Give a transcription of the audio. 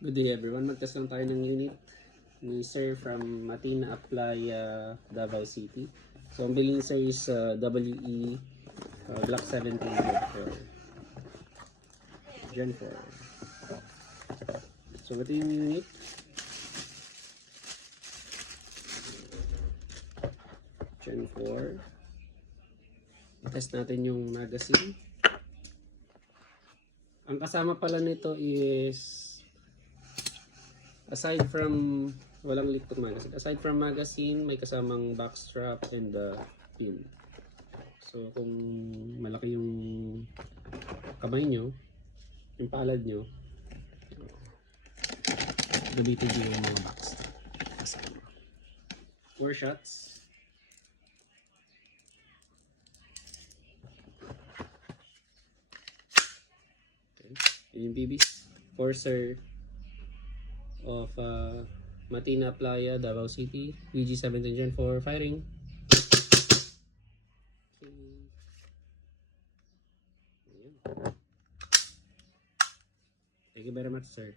Good day everyone, mag-test lang tayo ng unit ni Sir from Matina Apply, Davao City. So ang bilhin ni Sir is WE Block 17 Gen 4. So ito yung unit. Gen 4. Test natin yung magazine. Ang kasama pala nito is aside from walang leak tong magazine. Aside from magazine, may kasamang backstrap and pin. So kung malaki yung kamay nyo, yung palad nyo, gamitin nyo yung mga backstrap. Kasama. 4 shots. Okay. Yung BBs. Forcer of Matina Playa, Davao City, VG17 Gen 4 firing. Okay. Thank you very much, sir.